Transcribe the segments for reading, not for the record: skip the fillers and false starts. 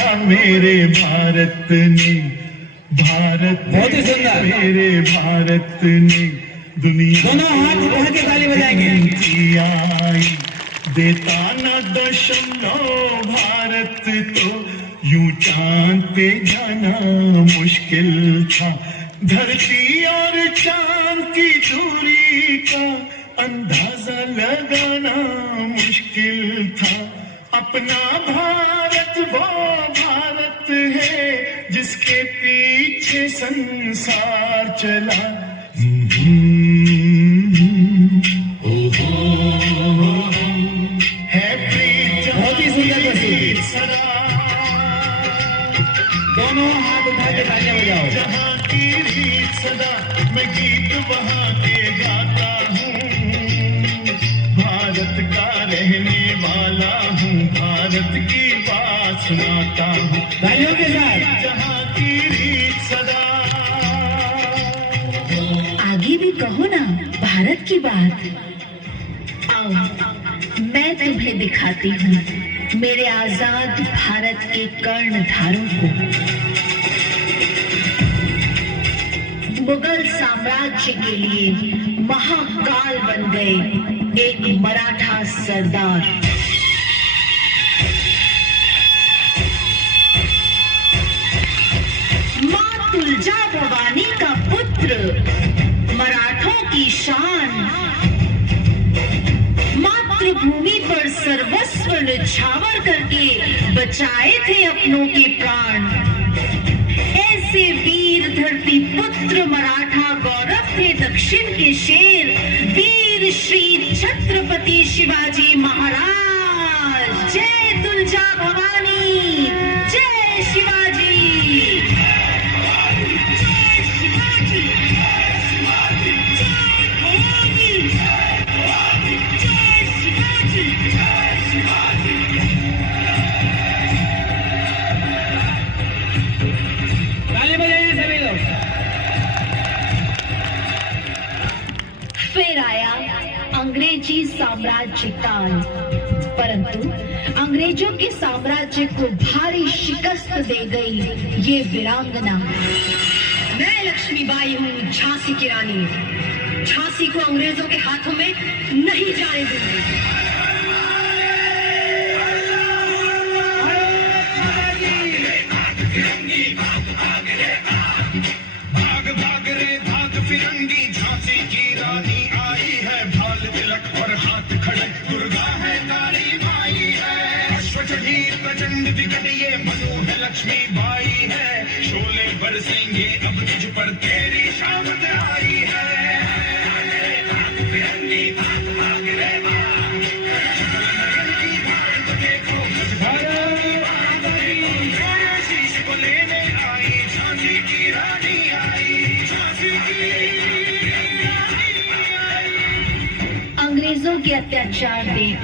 दिया मेरे भारत ने, भारत बहुत ही सुंदर। मेरे भारत ने दुनिया दोनों हाथ उठा के ताली बजाएंगे। आई देता न दशमलव भारत तो यूं चांद पे जाना मुश्किल था। धरती और चांद की दूरी का अंदाजा लगाना मुश्किल था। अपना भारत वो भारत है जिसके पीछे संसार चला। है प्रीत बहुत ही सुंदर प्रस्तुति। सदा, दोनों हाथ उठा के तालियां बजाओ। जहाँ की रीत सदा मैं गीत वहाँ के गाता हूँ। भारत का रहने वाला हूँ, भारत की बात सुनाता हूँ। तालियों के साथ। जहाँ की रीत सदा। आगे भी कहो ना भारत की बात। आओ मैं तुम्हें दिखाती हूँ मेरे आजाद भारत के कर्णधारों को। मुगल साम्राज्य के लिए महाकाल बन गए एक मराठा सरदार। मां तुलजा भवानी का पुत्र, मराठों की शान, मातृभूमि पर सर्वस्व न्यौछावर करके बचाए थे अपनों के प्राण। ऐसे वीर धरती पुत्र मराठा गौरव थे दक्षिण के शेर, वीर श्री छत्रपति शिवाजी महाराज। जय तुलजा भवानी, जय शिवाजी। ताली बजाइए सभी लोग। फिर आया अंग्रेजी साम्राज्य काल, परंतु अंग्रेजों के साम्राज्य को भारी शिकस्त दे गई ये वीरांगना। मैं लक्ष्मीबाई हूँ, झांसी की रानी। झांसी को अंग्रेजों के हाथों में नहीं जाने दूंगी। भाग भाग रे भाग फिरंगी, झांसी की रानी आई है। भाल तिलक और हाथ खड़क, दुर्गा है काली माई है। अश्व चढ़ी प्रचंड विकट, ये मनु है लक्ष्मी बाई है। शोले बरसेंगे अब तुझ पर, तेरी शामत आई है। भाग फिरंगी भाग भाग रे भाग, सकल नगन की भाग देखो, शीश को लेने आई झांसी की रानी आई। झांसी की अंग्रेजों के अत्याचार देख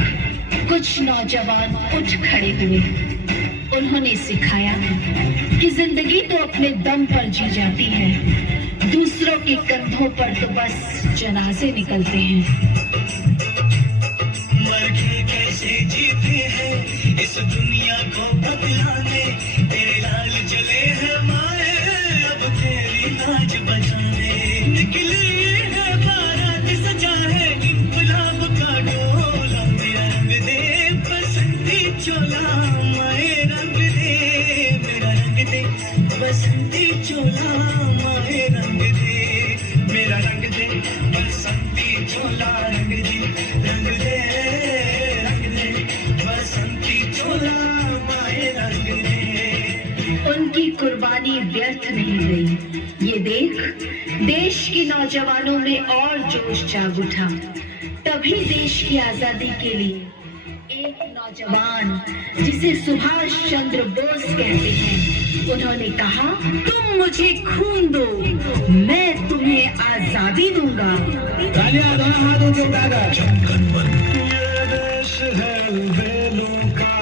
कुछ नौजवान उठ खड़े हुए। उन्होंने सिखाया कि जिंदगी तो अपने दम पर जी जाती है, दूसरों के कंधों पर तो बस जनाजे निकलते हैं। मर के कैसे जीते हैं इस दुनिया को बदलाने, तेरे लाल चले हैं माए अब तेरी नाच बजाने। निकली है बारात सजा है इंकलाब का डोला, मेरा रंग दे बसंती चोला, माए रंग दे मेरा रंग दे बसंती चोला, माए रंग दे मेरा रंग दे बसंती चोला, रंग दे रंग दे रंग दे बसंती चोला, माए रंग दे। उनकी कुर्बानी व्यर्थ नहीं गई, ये देख देश के नौजवानों में और जोश जाग उठा। तभी देश की आजादी के लिए एक नौजवान जिसे सुभाष चंद्र बोस कहते हैं, उन्होंने कहा तुम मुझे खून दो, मैं तुम्हें आजादी दूंगा। तालियां दोनों हाथ ऊंचे उठाकर। ये देश है बेलों का,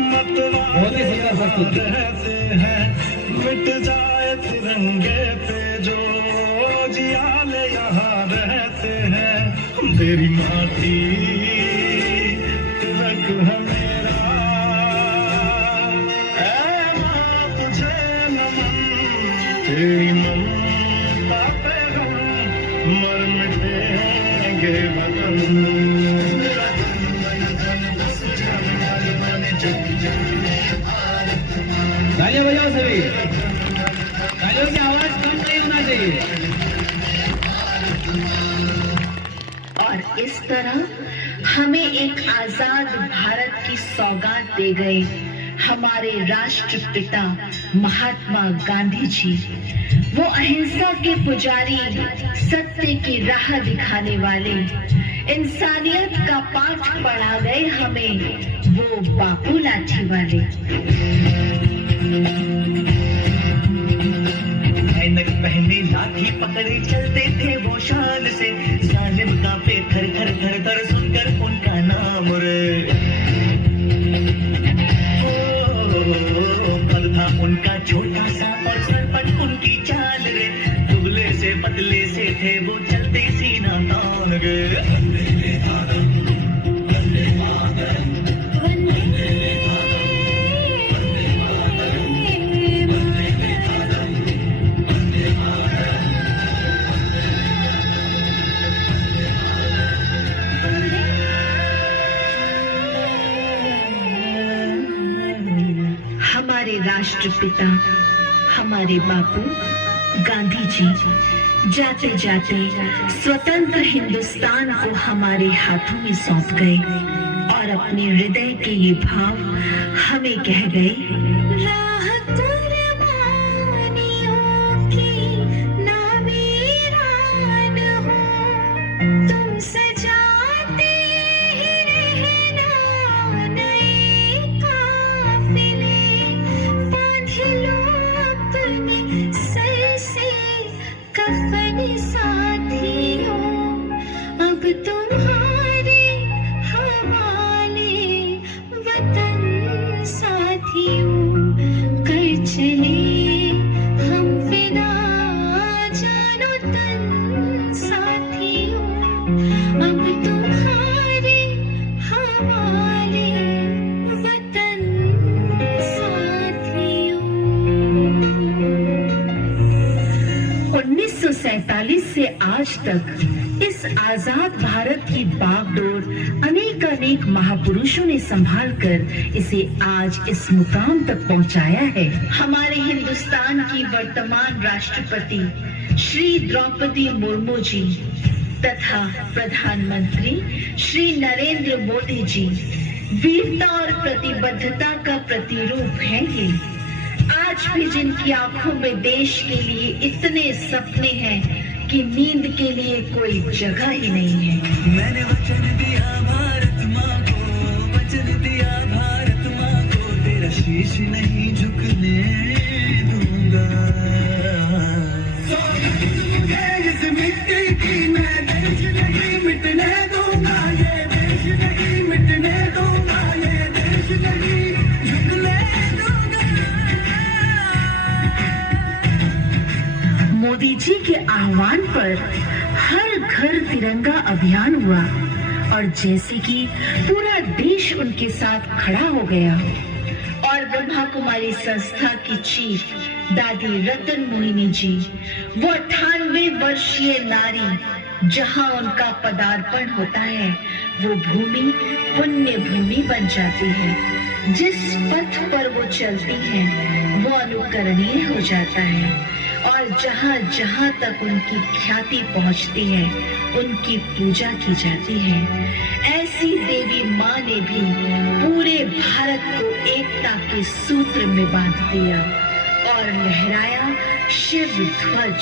मतवाले बहुत ही सुंदर प्रस्तुति। रहते हैं। मिट जाए तिरंगे पे जो जियाले यहाँ रहते हैं। तेरी माटी तिलक है मेरा, ऐ तेरी ममता पे हम मर मिटेंगे वतन। मेरा धन मन धन बस जान मन जग तालियां बजाओ सभी। तालियों की आवाज कम नहीं होना चाहिए। और इस तरह हमें एक आजाद भारत की सौगात दे गए हमारे राष्ट्रपिता महात्मा गांधी जी। वो अहिंसा के पुजारी, सत्य की राह दिखाने वाले, इंसानियत का पाठ पढ़ा गए हमें वो बापू लाठी वाले। ऐनक पहने लाठी पकड़े चलते थे वो शान से, जालिम कांपे थर थर थर थर सुनकर उनका नाम रे। पग था उनका छोटा सा और सरपट उनकी चाल रे, दुबले से पतले से थे वो चलते सीना तान गे। हमारे राष्ट्रपिता हमारे बापू गांधी जी जाते जाते स्वतंत्र हिंदुस्तान को हमारे हाथों में सौंप गए और अपने हृदय के ये भाव हमें कह गए। राह कुर्बानियों की ना वीरान हो, तुम सजाते ही रहना नए काफिले, बांध लो अपने सर से कफन साथियों, अब तुम्हारे हवाले वतन साथियों, कर चले हम फिदा जानो तन साथियों, अब तुम्हारे हवाले वतन साथियों। 1947 से आज तक इस आजाद भारत की बागडोर अनेक महापुरुषों ने संभाल कर इसे आज इस मुकाम तक पहुंचाया है। हमारे हिंदुस्तान की वर्तमान राष्ट्रपति श्री द्रौपदी मुर्मू जी तथा प्रधानमंत्री श्री नरेंद्र मोदी जी वीरता और प्रतिबद्धता का प्रतिरूप हैं ये। आज भी जिनकी आंखों में देश के लिए इतने सपने हैं कि नींद के लिए कोई जगह ही नहीं है। मैंने वचन दिया भारत माँ को, वचन दिया भारत माँ को, तेरा शीश नहीं झुकने दूंगा। मुझे इस मिट्टी की, मैं देश नहीं मिटने दूंगा, ये देश नहीं मिटने दूंगा, ये देश नहीं झुकने दूंगा। मोदी जी के आह्वान पर हर घर तिरंगा अभियान हुआ और जैसे कि पूरा देश उनके साथ खड़ा हो गया और ब्रह्मा कुमारी संस्था की चीफ दादी रतन मोहिनी जी, वो 98 वर्षीय नारी, जहां उनका पदार्पण होता है वो भूमि पुण्य भूमि बन जाती है। जिस पथ पर वो चलती हैं वो अनुकरणीय हो जाता है और जहां जहां तक उनकी ख्याति पहुंचती है उनकी पूजा की जाती है। ऐसी देवी मां ने भी पूरे भारत को एकता के सूत्र में बांध दिया और लहराया शिव ध्वज।